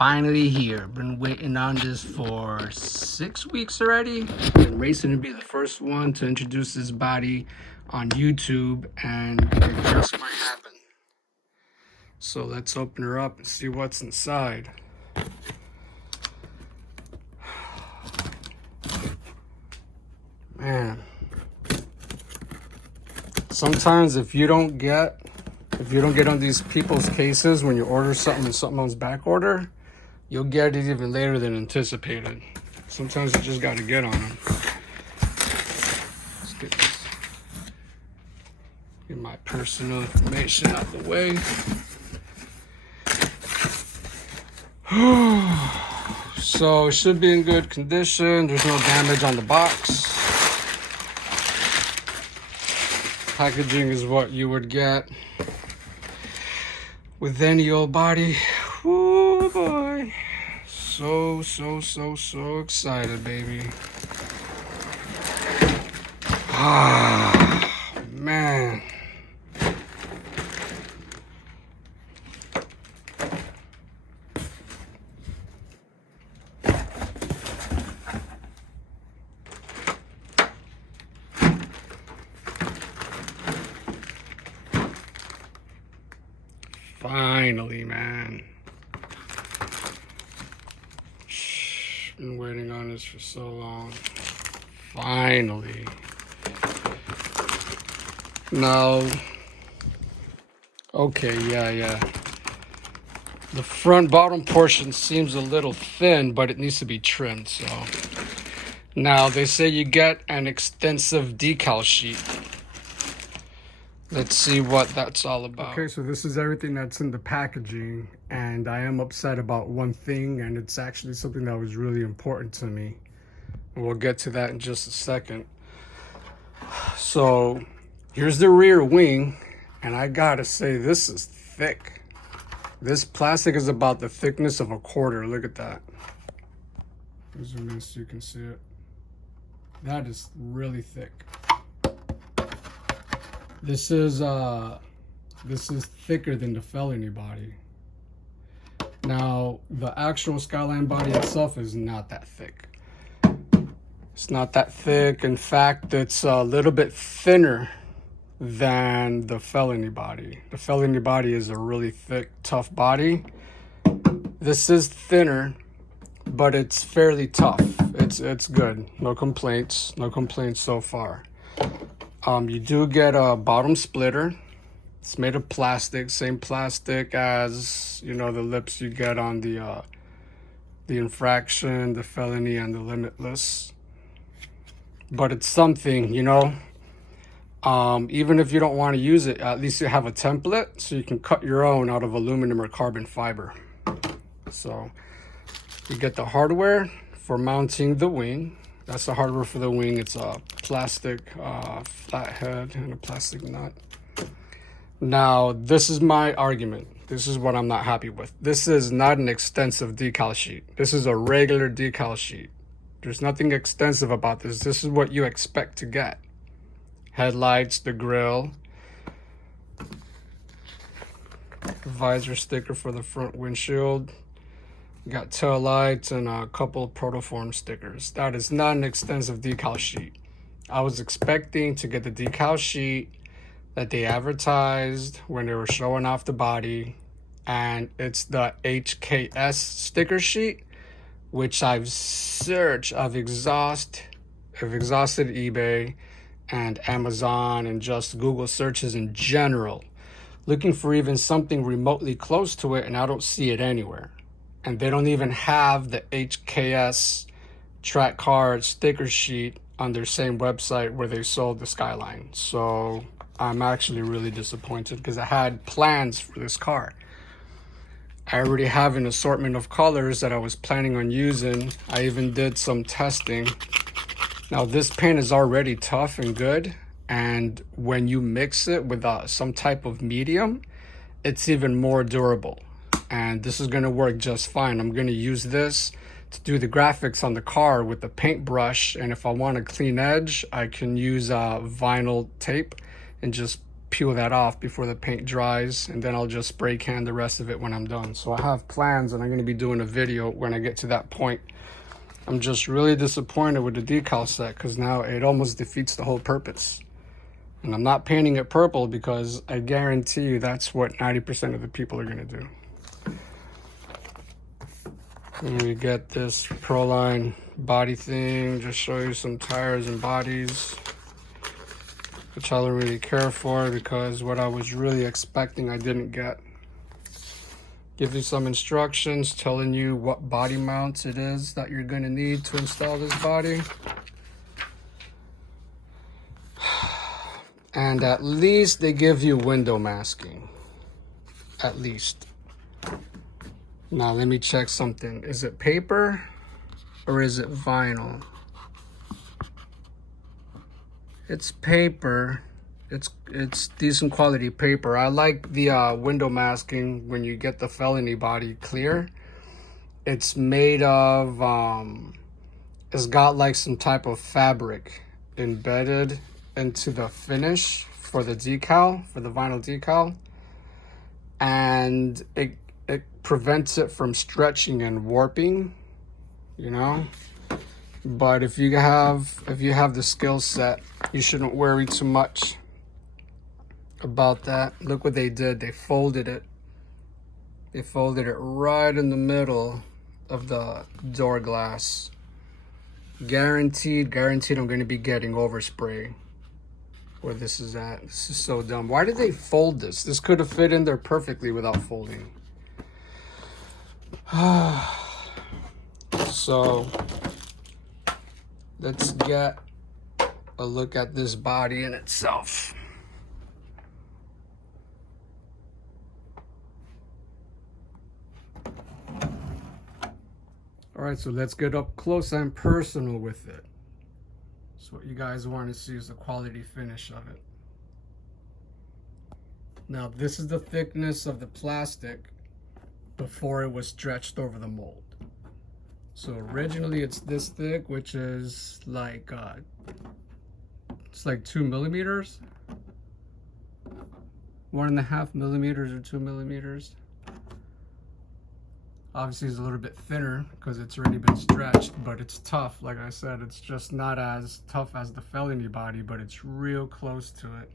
finally here. Been waiting on this for 6 weeks already. Been racing to be the first one to introduce this body on YouTube, and it just might happen. So let's open her up and see what's inside. Man, sometimes if you don't get on these people's cases when you order something and something on back order, you'll get it even later than anticipated. Sometimes you just got to get on them. Let's get this. Get my personal information out of the way. So it should be in good condition. There's no damage on the box. Packaging is what you would get with any old body. Oh boy. So excited, baby. Ah, man. Finally, man. Been waiting on this for so long. Finally. Now, okay, yeah. The front bottom portion seems a little thin, but it needs to be trimmed, so. Now, they say you get an extensive decal sheet. Let's see what that's all about. Okay, so this is everything that's in the packaging, and I am upset about one thing, and it's actually something that was really important to me. And we'll get to that in just a second. So here's the rear wing, and I gotta say, this is thick. This plastic is about the thickness of a quarter. Look at that. Zoom in so you can see it. That is really thick. This is thicker than the felony body. Now, the actual Skyline body itself is not that thick. It's not that thick. In fact, it's a little bit thinner than the felony body. The felony body is a really thick, tough body. This is thinner, but it's fairly tough. It's good. No complaints. No complaints so far. You do get a bottom splitter. It's made of plastic, same plastic as, you know, the lips you get on the infraction, the felony, and the limitless. But it's something, you know. Even if you don't want to use it, at least you have a template so you can cut your own out of aluminum or carbon fiber. So you get the hardware for mounting the wing. That's the hardware for the wing. It's a plastic flathead and a plastic nut. Now, this is my argument. This is what I'm not happy with. This is not an extensive decal sheet. This is a regular decal sheet. There's nothing extensive about this. This is what you expect to get. Headlights, the grille, visor sticker for the front windshield. Got tail lights and a couple of protoform stickers. That is not an extensive decal sheet. I was expecting to get the decal sheet that they advertised when they were showing off the body, and it's the HKS sticker sheet, which I've searched. I've exhausted eBay and Amazon and just Google searches in general, looking for even something remotely close to it, and I don't see it anywhere. And they don't even have the HKS track card sticker sheet on their same website where they sold the Skyline. So I'm actually really disappointed because I had plans for this car. I already have an assortment of colors that I was planning on using. I even did some testing. Now, this paint is already tough and good, and when you mix it with some type of medium, it's even more durable. And this is going to work just fine. I'm going to use this to do the graphics on the car with the paintbrush, and if I want a clean edge, I can use vinyl tape and just peel that off before the paint dries, and then I'll just spray can the rest of it when I'm done. So I have plans, and I'm going to be doing a video when I get to that point. I'm just really disappointed with the decal set because now it almost defeats the whole purpose. And I'm not painting it purple because I guarantee you that's what 90% of the people are going to do. And we get this Proline body thing, just show you some tires and bodies, which I don't really care for because what I was really expecting I didn't get. Give you some instructions telling you what body mounts it is that you're going to need to install this body. And at least they give you window masking. At least. Now let me check something. Is it paper or is it vinyl? It's paper. It's decent quality paper. I like the window masking when you get the felony body clear. It's made of, it's got like some type of fabric embedded into the finish for the decal, for the vinyl decal. And it prevents it from stretching and warping, you know? But if you have the skill set, you shouldn't worry too much about that. Look what they did. They folded it. They folded it right in the middle of the door glass. Guaranteed I'm going to be getting overspray where this is at. This is so dumb. Why did they fold this? This could have fit in there perfectly without folding. So let's get a look at this body in itself. All right, so let's get up close and personal with it. So what you guys want to see is the quality finish of it. Now this is the thickness of the plastic before it was stretched over the mold. So originally it's this thick, which is like it's like 2 millimeters, 1.5 millimeters or 2 millimeters. Obviously it's a little bit thinner because it's already been stretched, but it's tough. Like I said, it's just not as tough as the felony body, but it's real close to it.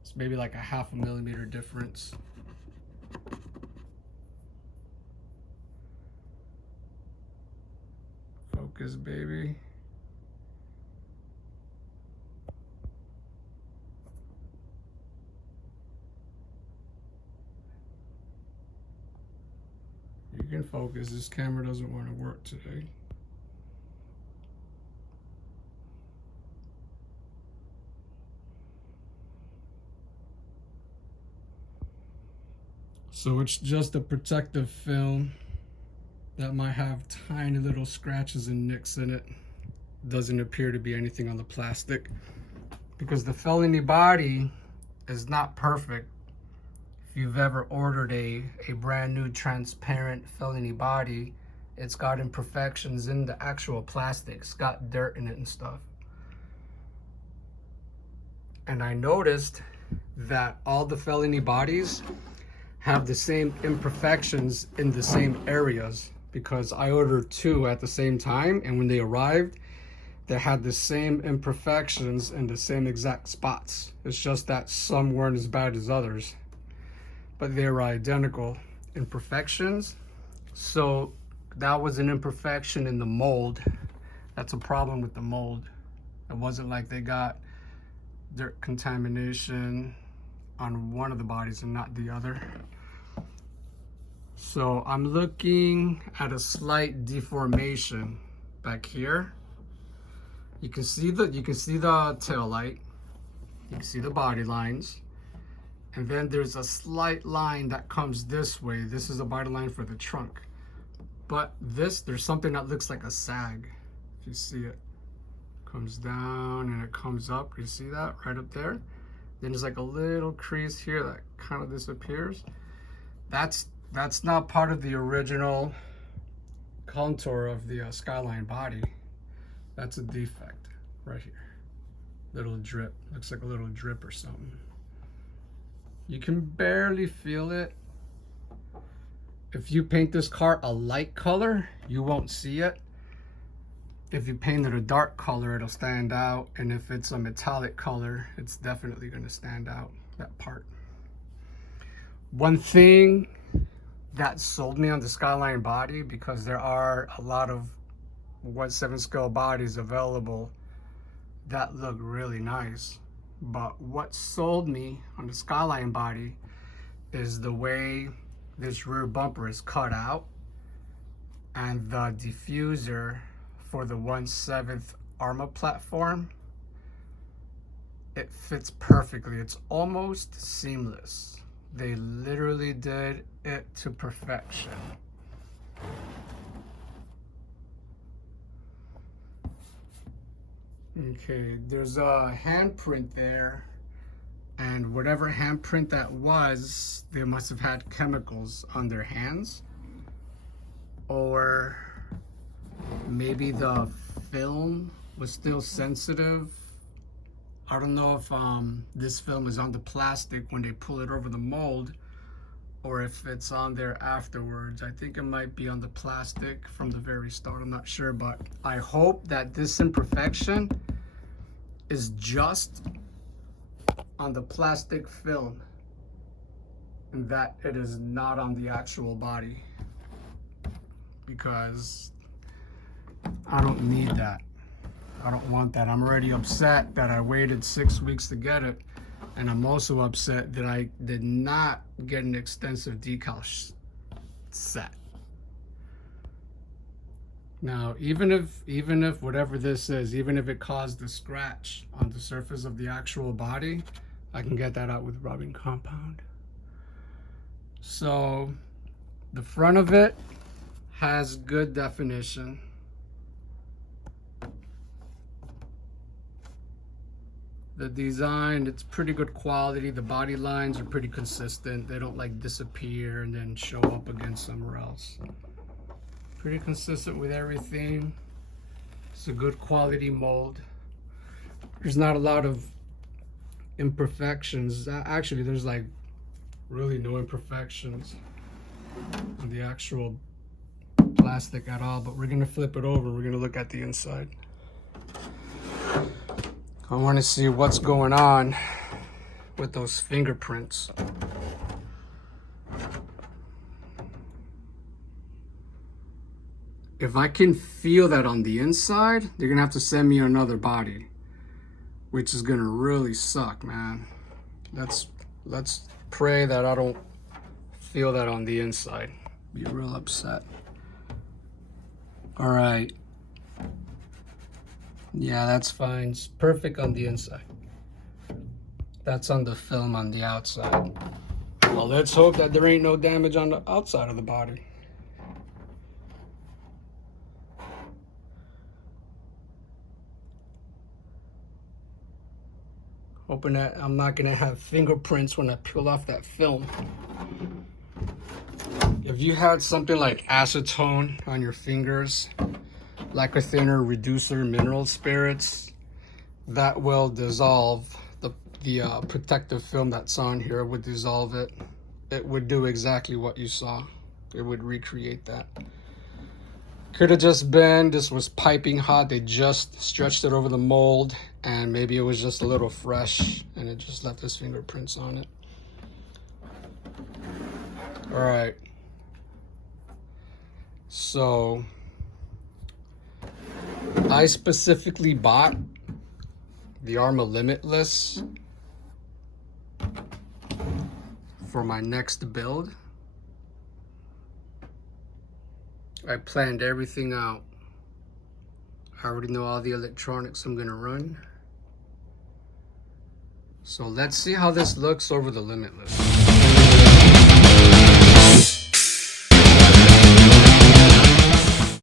It's maybe like a 0.5 millimeter difference. Focus, baby. You can focus. This camera doesn't want to work today. So it's just a protective film that might have tiny little scratches and nicks in it. Doesn't appear to be anything on the plastic because the felony body is not perfect. If you've ever ordered a brand new transparent felony body, it's got imperfections in the actual plastic. It's got dirt in it and stuff. And I noticed that all the felony bodies have the same imperfections in the same areas because I ordered 2 at the same time, and when they arrived, they had the same imperfections in the same exact spots. It's just that some weren't as bad as others, but they were identical imperfections. So that was an imperfection in the mold. That's a problem with the mold. It wasn't like they got dirt contamination on one of the bodies and not the other. So I'm looking at a slight deformation back here. You can see the tail light. You can see the body lines. And then there's a slight line that comes this way. This is a body line for the trunk. But there's something that looks like a sag. If you see it. Comes down and it comes up. You see that right up there? Then there's like a little crease here that kind of disappears. That's not part of the original contour of the Skyline body. That's a defect right here. Little drip, looks like a little drip or something. You can barely feel it. If you paint this car a light color, you won't see it. If you paint it a dark color, it'll stand out. And if it's a metallic color, it's definitely gonna stand out, that part. One thing that sold me on the Skyline body, because there are a lot of 1/7 scale bodies available that look really nice. But what sold me on the Skyline body is the way this rear bumper is cut out, and the diffuser for the 1/7 Arma platform, it fits perfectly. It's almost seamless. They literally did it to perfection. Okay, there's a handprint there, and whatever handprint that was, they must have had chemicals on their hands, or maybe the film was still sensitive. I don't know if this film is on the plastic when they pull it over the mold, or if it's on there afterwards. I think it might be on the plastic from the very start, I'm not sure, but I hope that this imperfection is just on the plastic film and that it is not on the actual body, because I don't need that. I don't want that. I'm already upset that I waited 6 weeks to get it, and I'm also upset that I did not get an extensive decal set. Now, even if whatever this is, even if it caused a scratch on the surface of the actual body, I can get that out with rubbing compound. So the front of it has good definition. The design, it's pretty good quality. The body lines are pretty consistent. They don't like disappear and then show up again somewhere else. Pretty consistent with everything. It's a good quality mold. There's not a lot of imperfections. Actually, there's like really no imperfections on the actual plastic at all, but we're gonna flip it over. We're gonna look at the inside. I want to see what's going on with those fingerprints. If I can feel that on the inside, they're gonna have to send me another body, which is gonna really suck, man. Let's pray that I don't feel that on the inside. Be real upset. All right. Yeah, that's fine. It's perfect on the inside. That's on the film on the outside. Well, let's hope that there ain't no damage on the outside of the body. Hoping that I'm not gonna have fingerprints when I peel off that film. If you had something like acetone on your fingers, lacquer thinner, reducer, mineral spirits, that will dissolve the protective film that's on here. Would dissolve it. It would do exactly what you saw. It would recreate that. Could have just been, this was piping hot. They just stretched it over the mold, and maybe it was just a little fresh and it just left his fingerprints on it. All right. So I specifically bought the Arma Limitless for my next build. I planned everything out. I already know all the electronics I'm gonna run. So let's see how this looks over the Limitless.